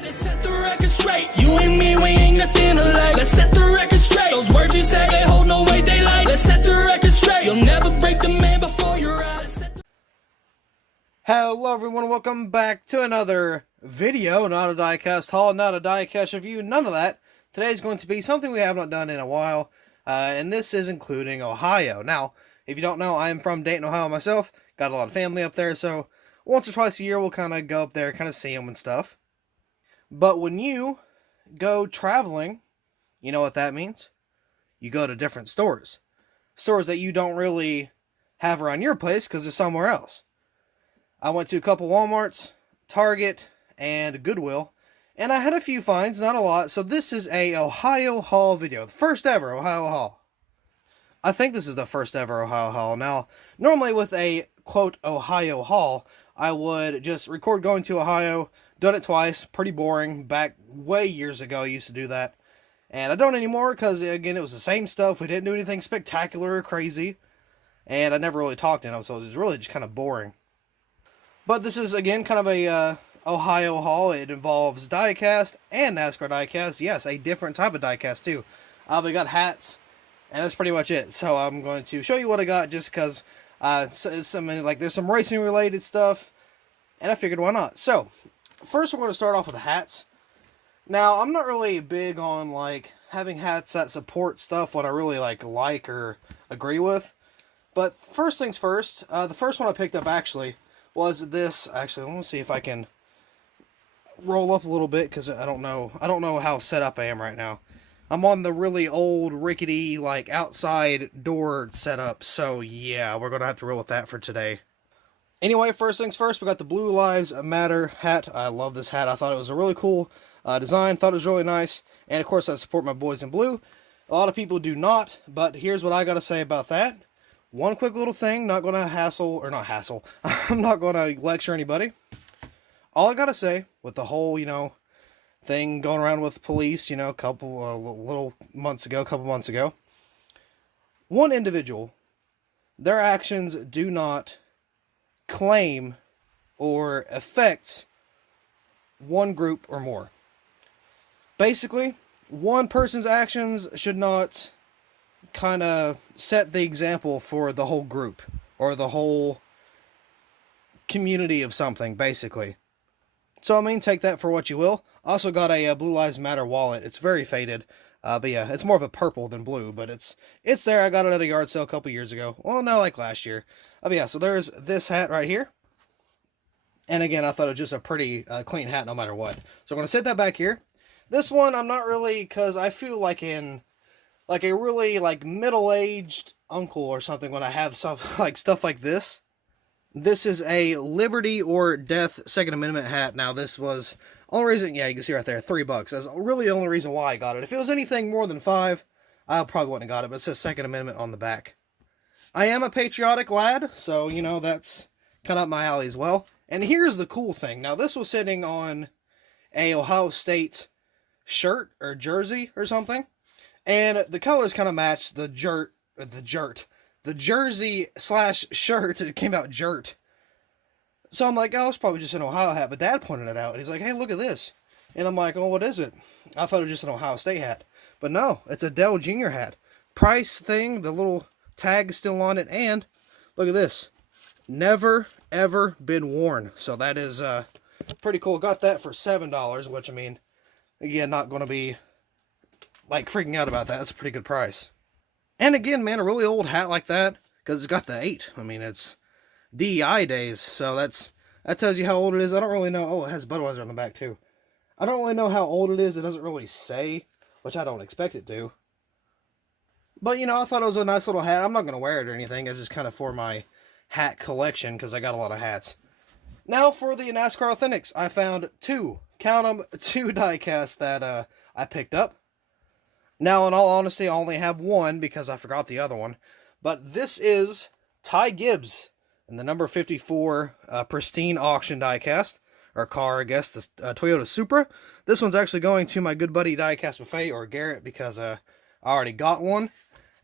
Let's set the record straight. You and me, we ain't nothing alike. Let's set the record straight. Those words you say, they hold no weight, they like. Let's set the record straight. You'll never break the man before your eyes. Hello everyone, welcome back to another video. Not a diecast haul, not a diecast review, none of that. Today's going to be something we have not done in a while, and this is including Ohio. Now, if you don't know, I am from Dayton, Ohio myself. Got a lot of family up there, so once or twice a year we'll kind of go up there, kind of see them and stuff. But when you go traveling, you know what that means? You go to different stores. Stores that you don't really have around your place because they're somewhere else. I went to a couple Walmarts, Target, and Goodwill, and I had a few finds, not a lot, so this is a Ohio haul video. The first ever Ohio haul. I think this is the first ever Ohio haul. Now, normally with a, quote, Ohio haul, I would just record going to Ohio, done it twice, pretty boring, back way years ago I used to do that. And I don't anymore because, again, it was the same stuff, we didn't do anything spectacular or crazy, and I never really talked in them, so it was really just kind of boring. But this is, again, kind of a Ohio haul. It involves diecast and NASCAR diecast. Yes, a different type of diecast, too. We got hats, and that's pretty much it. So I'm going to show you what I got just because there's some racing-related stuff, and I figured why not. So, first we're going to start off with the hats. Now, I'm not really big on, having hats that support stuff what I really like or agree with. But first things first, the first one I picked up, actually, was this. Actually, let me see if I can roll up a little bit because I don't know how set up I am right now. I'm on the really old rickety outside door setup, so yeah, we're gonna have to roll with that for today. Anyway, first things first, we got the Blue Lives Matter hat. I love this hat. I thought it was a really cool design. Thought it was really nice, and of course I support my boys in blue. A lot of people do not, but here's what I gotta say about that. One quick little thing, not going to I'm not going to lecture anybody. All I got to say, with the whole, thing going around with police, a couple months ago, one individual, their actions do not claim or affect one group or more. Basically, one person's actions should not kind of set the example for the whole group or the whole community of something, basically. So I mean, take that for what you will. Also got a Blue Lives Matter wallet. It's very faded, but yeah, it's more of a purple than blue, but it's there. I got it at a yard sale a couple years ago. Well, no, last year. But yeah, so there's this hat right here. And again, I thought it was just a pretty clean hat no matter what. So I'm going to set that back here. This one, I'm not really, because I feel like a really middle-aged uncle or something when I have stuff like this. This is a Liberty or Death Second Amendment hat. Now this was only reason, yeah, you can see right there, $3. That's really the only reason why I got it. If it was anything more than $5, I probably wouldn't have got it, but it says Second Amendment on the back. I am a patriotic lad, so that's kind of up my alley as well. And here's the cool thing. Now this was sitting on a Ohio State shirt or jersey or something. And the colors kind of matched the jersey slash shirt. It came out jert. So I'm like, oh, it's probably just an Ohio hat. But Dad pointed it out. And he's like, hey, look at this. And I'm like, oh, what is it? I thought it was just an Ohio State hat. But no, it's a Dell Jr. hat. Price thing, the little tag is still on it. And look at this. Never, ever been worn. So that is pretty cool. Got that for $7, which, I mean, again, not going to be freaking out about that. That's a pretty good price. And again, man, a really old hat like that, because it's got the 8. I mean, it's DEI days, so that tells you how old it is. I don't really know. Oh, it has Budweiser on the back, too. I don't really know how old it is. It doesn't really say, which I don't expect it to. But, I thought it was a nice little hat. I'm not going to wear it or anything. It's just kind of for my hat collection, because I got a lot of hats. Now, for the NASCAR Authentics, I found two diecasts that I picked up. Now, in all honesty, I only have one because I forgot the other one. But this is Ty Gibbs and the number 54 Pristine Auction diecast. Or car, I guess, the Toyota Supra. This one's actually going to my good buddy Diecastbuffet, or Garrett, because I already got one.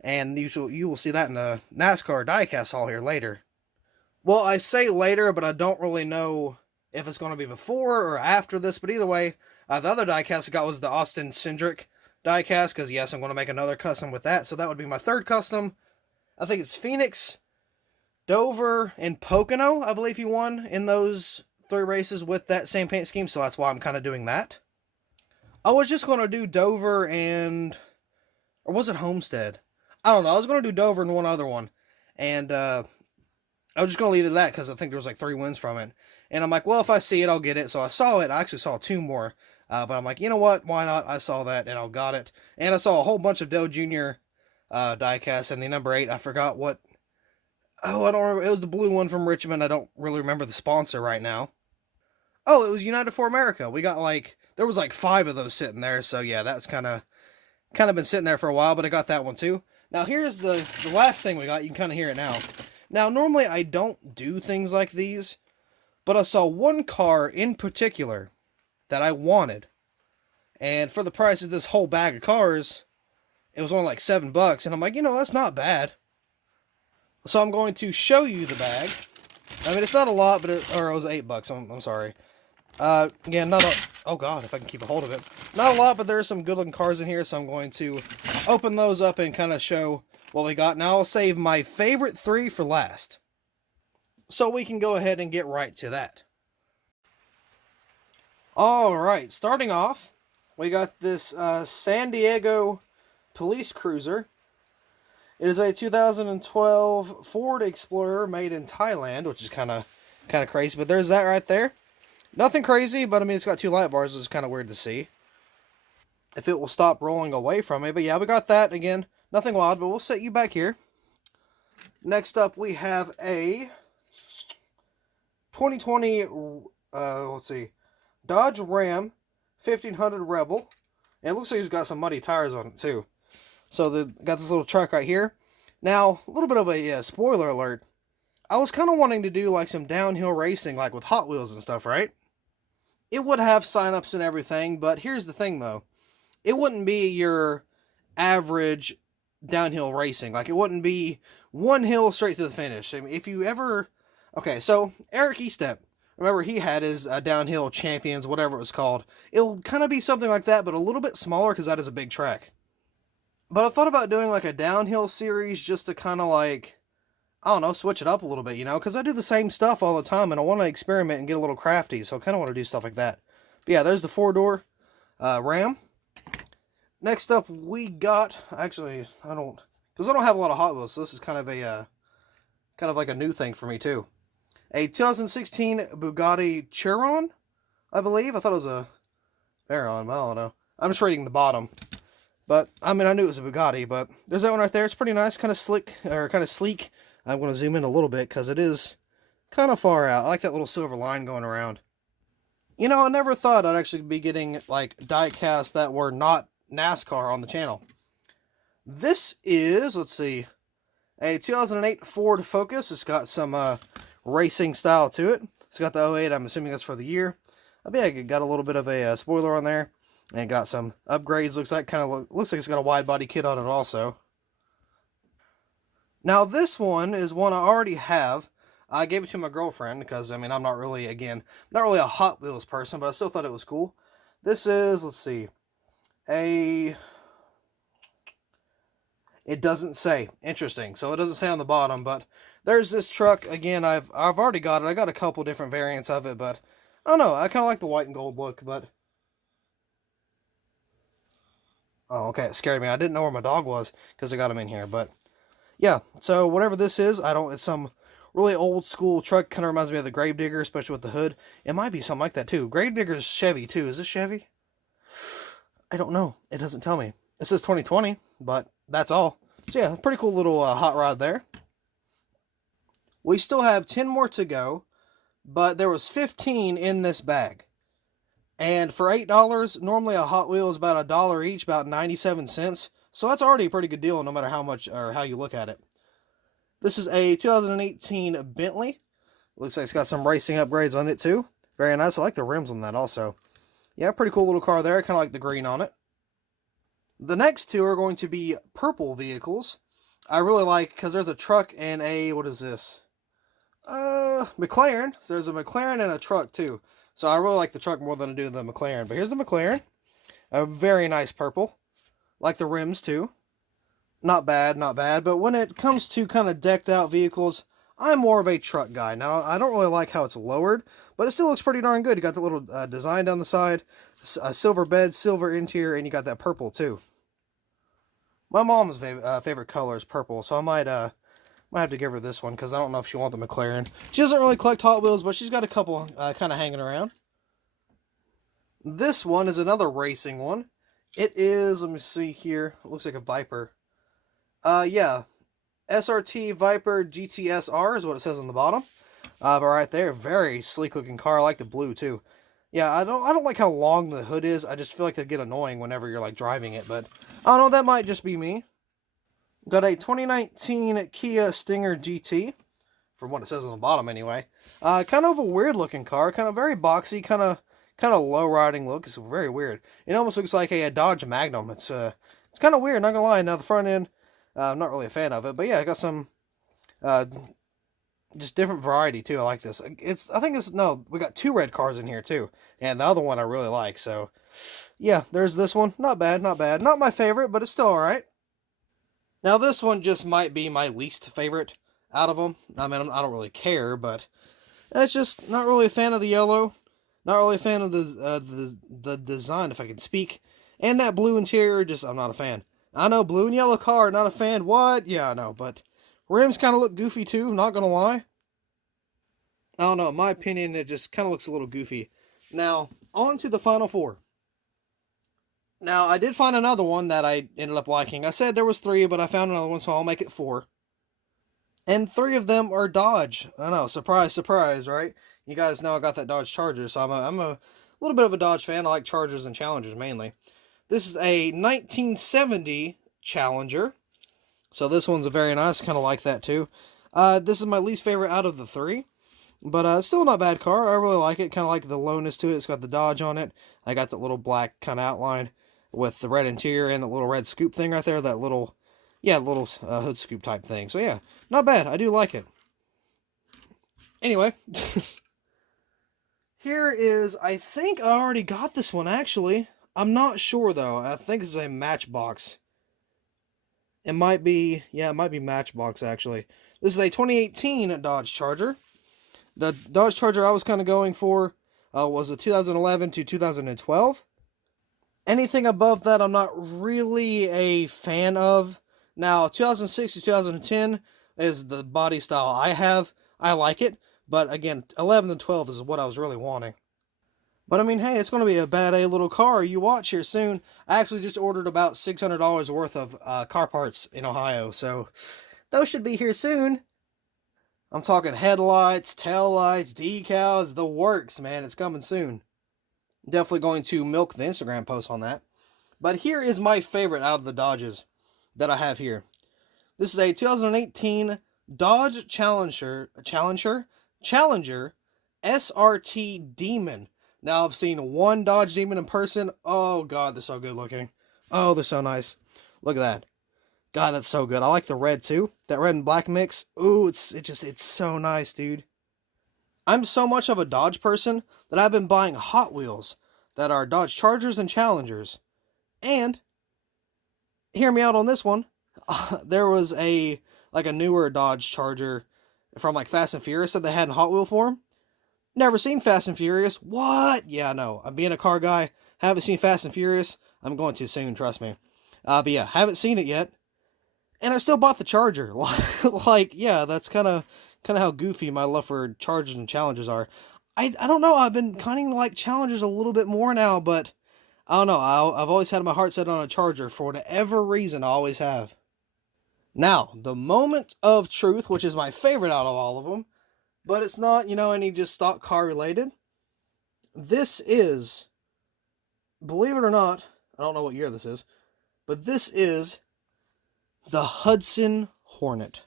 And you will see that in the NASCAR diecast haul here later. Well, I say later, but I don't really know if it's going to be before or after this. But either way, The other diecast I got was the Austin Cindric diecast, because yes, I'm going to make another custom with that. So that would be my third custom. I think it's Phoenix, Dover, and Pocono. I believe he won in those 3 races with that same paint scheme, so that's why I'm kind of doing that. I was just going to do Dover and... or was it Homestead? I don't know. I was going to do Dover and one other one. And I was just going to leave it at that because I think there was like 3 wins from it. And I'm like, well, if I see it, I'll get it. So I saw it. I actually saw 2 more. But I'm like, you know what? Why not? I saw that and I got it. And I saw a whole bunch of Doe Jr. Diecast. And the number 8, I forgot what... oh, I don't remember. It was the blue one from Richmond. I don't really remember the sponsor right now. Oh, it was United for America. We got like... there was like 5 of those sitting there. So yeah, that's kind of been sitting there for a while. But I got that one too. Now here's the last thing we got. You can kind of hear it now. Now normally I don't do things like these. But I saw one car in particular that I wanted. And for the price of this whole bag of cars, it was only like $7. And I'm like, you know, that's not bad. So I'm going to show you the bag. I mean, it's not a lot, but it was $8. I'm sorry. Again, not a... oh god, if I can keep a hold of it. Not a lot, but there are some good looking cars in here, so I'm going to open those up and kind of show what we got. Now I'll save my favorite 3 for last. So we can go ahead and get right to that. Alright, starting off, we got this San Diego Police Cruiser. It is a 2012 Ford Explorer made in Thailand, which is kind of crazy, but there's that right there. Nothing crazy, but I mean, it's got 2 light bars, which is kind of weird to see. If it will stop rolling away from me, but yeah, we got that. Again, nothing wild, but we'll set you back here. Next up, we have a 2020, let's see, Dodge Ram 1500 Rebel. And it looks like it's got some muddy tires on it, too. So, got this little truck right here. Now, a little bit of a spoiler alert. I was kind of wanting to do, like, some downhill racing, like, with Hot Wheels and stuff, right? It would have sign-ups and everything, but here's the thing, though. It wouldn't be your average downhill racing. Like, it wouldn't be one hill straight to the finish. I mean, if you ever... okay, so, Eric Estep. Remember, he had his downhill champions, whatever it was called. It'll kind of be something like that, but a little bit smaller, because that is a big track. But I thought about doing, like, a downhill series just to kind of, like... I don't know, switch it up a little bit, you know, because I do the same stuff all the time, and I want to experiment and get a little crafty, so I kind of want to do stuff like that. But yeah, there's the 4-door Ram. Next up, we got, actually, because I don't have a lot of Hot Wheels, so this is kind of like a new thing for me, too. A 2016 Bugatti Chiron, I believe. I thought it was a Chiron, but I don't know. I'm just reading the bottom. But, I mean, I knew it was a Bugatti, but there's that one right there. It's pretty nice, kind of slick, or kind of sleek. I'm going to zoom in a little bit because it is kind of far out. I like that little silver line going around. You know, I never thought I'd actually be getting, like, diecasts that were not NASCAR on the channel. This is, let's see, a 2008 Ford Focus. It's got some racing style to it. It's got the 08. I'm assuming that's for the year. I think it got a little bit of a spoiler on there. And got some upgrades. Looks like looks like it's got a wide body kit on it also. Now this one is one I already have. I gave it to my girlfriend because, I mean, I'm not really, again, not really a Hot Wheels person, but I still thought it was cool. This is, let's see, it doesn't say. Interesting. So it doesn't say on the bottom, but there's this truck. Again, I've already got it. I got a couple different variants of it, but I don't know. I kind of like the white and gold look, but... oh, okay, it scared me. I didn't know where my dog was because I got him in here, but... yeah, so whatever this is, it's some really old school truck. Kind of reminds me of the Gravedigger, especially with the hood. It might be something like that too. Gravedigger's Chevy too. Is this Chevy? I don't know. It doesn't tell me. It says 2020, but that's all. So yeah, pretty cool little hot rod there. We still have 10 more to go, but there was 15 in this bag. And for $8, normally a Hot Wheel is about $1 each, about 97 cents. So that's already a pretty good deal no matter how much or how you look at it. This is a 2018 Bentley. Looks like it's got some racing upgrades on it too. Very nice. I like the rims on that also. Yeah, pretty cool little car there. Kind of like the green on it. The next 2 are going to be purple vehicles. I really like, because there's a truck and a, what is this? McLaren. There's a McLaren and a truck too. So I really like the truck more than I do the McLaren. But here's the McLaren. A very nice purple. Like the rims too. Not bad, not bad. But when it comes to kind of decked out vehicles, I'm more of a truck guy. Now, I don't really like how it's lowered, but it still looks pretty darn good. You got the little design down the side, a silver bed, silver interior, and you got that purple too. My mom's favorite color is purple, so I might have to give her this one, because I don't know if she wants the McLaren. She doesn't really collect Hot Wheels, but she's got a couple kind of hanging around. This one is another racing one. It is, let me see here, it looks like a Viper. Yeah, SRT Viper GTSR is what it says on the bottom. But right there, very sleek looking car. I like the blue too. Yeah, I don't like how long the hood is. I just feel like they get annoying whenever you're like driving it, but I don't know, that might just be me. Got a 2019 Kia Stinger GT, from what it says on the bottom anyway. Kind of a weird looking car, kind of very boxy, kind of low riding look. It's very weird. It almost looks like a Dodge Magnum. It's kind of weird, not gonna lie. Now the front end, I'm not really a fan of it, but yeah, I got some just different variety too. I like this. We got 2 red cars in here too, and the other one I really like. So yeah, there's this one. Not bad, not bad. Not my favorite, but it's still all right. Now this one just might be my least favorite out of them. I mean, I don't really care, but it's just not really a fan of the yellow. Not really a fan of the design, if I can speak. And that blue interior, I'm not a fan. I know, blue and yellow car, not a fan. What? Yeah, I know, but rims kind of look goofy too, not gonna lie. I don't know, in my opinion, it just kind of looks a little goofy. Now, on to the final 4. Now, I did find another one that I ended up liking. I said there was 3, but I found another one, so I'll make it 4. And 3 of them are Dodge. I know, surprise, surprise, right? You guys know I got that Dodge Charger, so I'm a little bit of a Dodge fan. I like Chargers and Challengers mainly. This is a 1970 Challenger. So this one's a very nice, kind of like that too. This is my least favorite out of the 3. But still not a bad car. I really like it. Kind of like the lowness to it. It's got the Dodge on it. I got that little black kind of outline with the red interior and the little red scoop thing right there. That little, hood scoop type thing. So yeah, not bad. I do like it. Anyway, here is, I think I already got this one actually. I'm not sure though. I think this is a Matchbox. It might be Matchbox actually. This is a 2018 Dodge Charger. The Dodge Charger I was kind of going for was a 2011 to 2012. Anything above that I'm not really a fan of. Now, 2006 to 2010 is the body style I have. I like it. But again, 11 and 12 is what I was really wanting. But I mean, hey, it's going to be a bad A little car. You watch here soon. I actually just ordered about $600 worth of car parts in Ohio. So those should be here soon. I'm talking headlights, taillights, decals, the works, man. It's coming soon. Definitely going to milk the Instagram post on that. But here is my favorite out of the Dodges that I have here. This is a 2018 Dodge Challenger SRT Demon. Now, I've seen one Dodge Demon in person. Oh, God, they're so good looking. Oh, they're so nice. Look at that. God, that's so good. I like the red, too. That red and black mix. Ooh, it's so nice, dude. I'm so much of a Dodge person that I've been buying Hot Wheels that are Dodge Chargers and Challengers. And, hear me out on this one. There was a newer Dodge Charger from like Fast and Furious that they had in Hot Wheel form. Never seen Fast and Furious. What? Yeah, no. I'm being a car guy. Haven't seen Fast and Furious. I'm going to soon, trust me. But yeah, haven't seen it yet. And I still bought the Charger. Yeah, that's kind of how goofy my love for Chargers and Challengers are. I don't know. I've been kind of like Challengers a little bit more now, but I don't know. I've always had my heart set on a Charger for whatever reason. I always have. Now, the moment of truth, which is my favorite out of all of them, but it's not, any just stock car related. This is, believe it or not, I don't know what year this is, but this is the Hudson Hornet.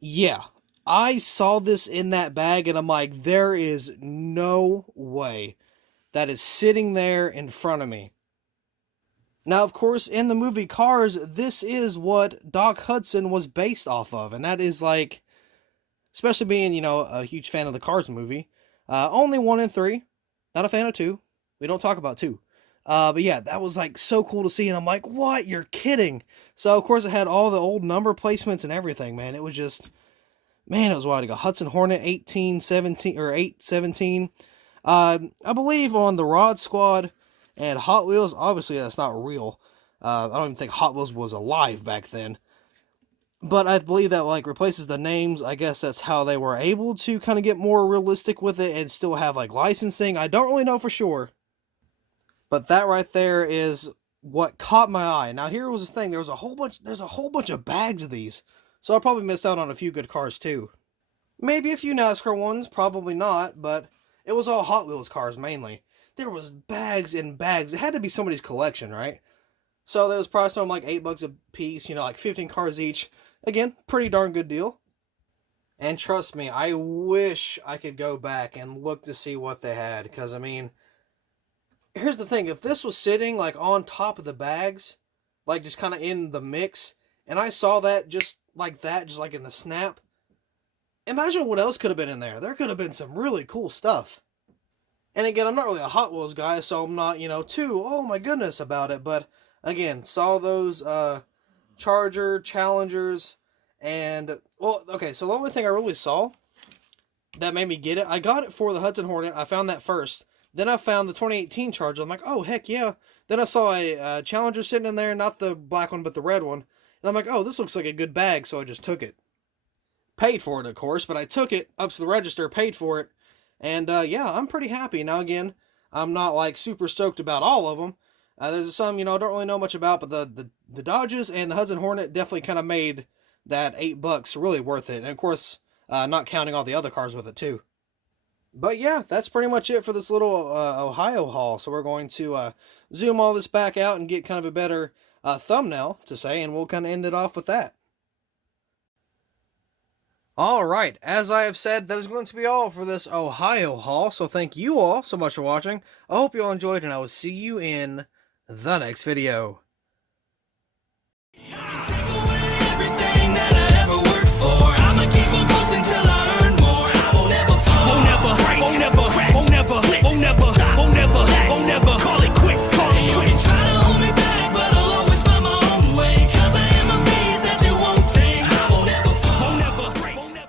Yeah, I saw this in that bag and I'm like, there is no way that is sitting there in front of me. Now, of course, in the movie Cars, this is what Doc Hudson was based off of. And that is like, especially being, a huge fan of the Cars movie, Only 1 and 3. Not a fan of 2. We don't talk about 2. But yeah, that was like so cool to see, and I'm like, what? You're kidding. So of course it had all the old number placements and everything, man. It was just, man, it was wild to go. Hudson Hornet 1817 or 817. I believe on the Rod Squad and Hot Wheels. Obviously that's not real. I don't even think Hot Wheels was alive back then. But I believe that like replaces the names. I guess that's how they were able to kind of get more realistic with it and still have like licensing. I don't really know for sure. But that right there is what caught my eye. Now here was the thing, there's a whole bunch of bags of these. So I probably missed out on a few good cars too. Maybe a few NASCAR ones, probably not, but it was all Hot Wheels cars mainly. There was bags and bags. It had to be somebody's collection, right? So there was probably something like $8 a piece, you know, like 15 cars each. Again, pretty darn good deal. And trust me, I wish I could go back and look to see what they had, because I mean, here's the thing, if this was sitting like on top of the bags, like just kind of in the mix, and I saw that just like in the snap, imagine what else could have been in there. There could have been some really cool stuff. And again, I'm not really a Hot Wheels guy, so I'm not, you know, too, oh my goodness about it, but again, saw those Challengers, and, well, okay, so the only thing I really saw that made me get it, I got it for the Hudson Hornet, I found that first. Then I found the 2018 Charger. I'm like, oh, heck yeah. Then I saw a Challenger sitting in there, not the black one, but the red one. And I'm like, oh, this looks like a good bag, so I just took it. Paid for it, of course, but I took it up to the register, paid for it. And, yeah, I'm pretty happy. Now, again, I'm not, like, super stoked about all of them. There's some, you know, I don't really know much about, but the Dodges and the Hudson Hornet definitely kind of made that $8 really worth it. And, of course, not counting all the other cars with it, too. But yeah, that's pretty much it for this little Ohio haul. So we're going to zoom all this back out and get kind of a better thumbnail to say, and we'll kind of end it off with that. Alright, as I have said, that is going to be all for this Ohio haul. So thank you all so much for watching. I hope you all enjoyed, and I will see you in the next video.